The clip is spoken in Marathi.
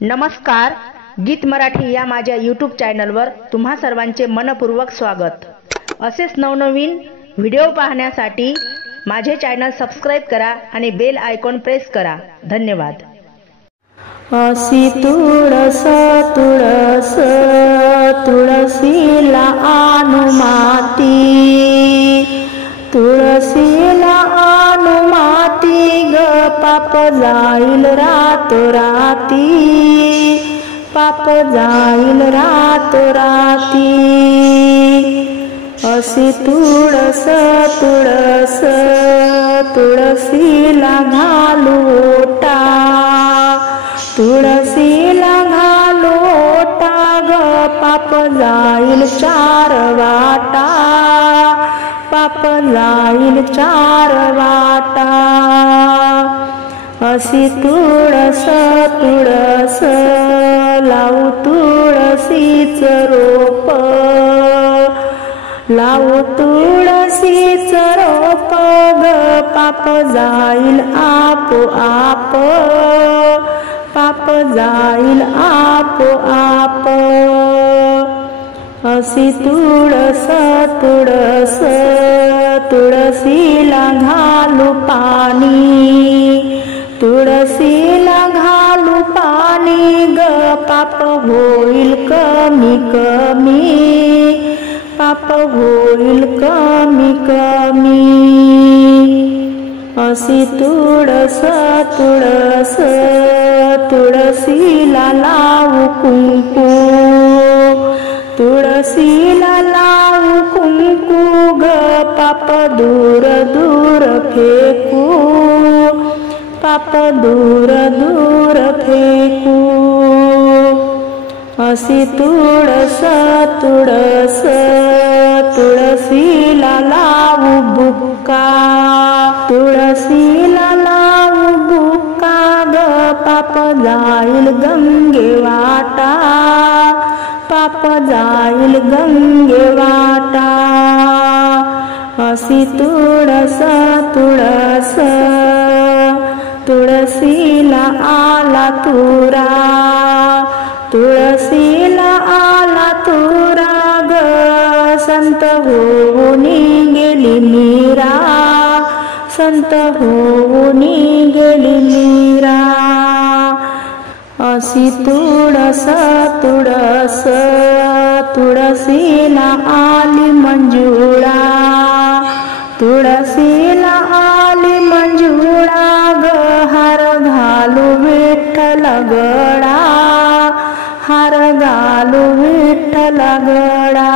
नमस्कार, गीत मराठी या माझ्या यूट्यूब चॅनलवर तुम्हा सर्वांचे मनपूर्वक स्वागत। असेच नवनवीन व्हिडिओ पाहण्यासाठी माझे चॅनल सबस्क्राइब करा आणि बेल आयकॉन प्रेस करा। धन्यवाद। असी तुळस तुळस तुळसीला अनुमाती, तुळसीला अनुमाती ग पाप जाईल रातोराती, पाप जाईल रातोराती। असी तुळस तुळस तुळसीला घालू ओटा, तुळसीला घालू ओटा ग पाप जाईल चार वाटा, पाप जाईल चार वाटा। असी तुळस तुळस लावू तुळसीच रोप, लावू तुळसीच रोप ग पाप जाईल आपोआप, पाप जाईल आपोआप। असी तुळस तुळस तुळसीला घालू पाणी, तुळसीला घालू पाणी ग पाप होईल कमी कमी, पाप होईल कमी कमी। असी तुळस तुळस तुळसीला लावू कुंकू, तुळसीला लावू कुंकू ग पाप दूर दूर फेकू, पाप दूर दूर फेकू। असी तुळस तुळस तुळसीला लावू बुक्का, तुळसीला लावू बुक्का ग पाप जाईल गंगे वाटा, पाप जाईल गंगे वाटा। असी तुळस तुळस तुळसीला आला तुरा, तुळसीला आला तुरा ग संत होऊन गेली मीरा, संत होऊन गेली मीरा। असी तुळस तुळस तुळसीला आली मंजुळा, तुळसीला आली मंजुळा ग हार घालू विठ्ठल गळा, हार घालू विठ्ठल गळा।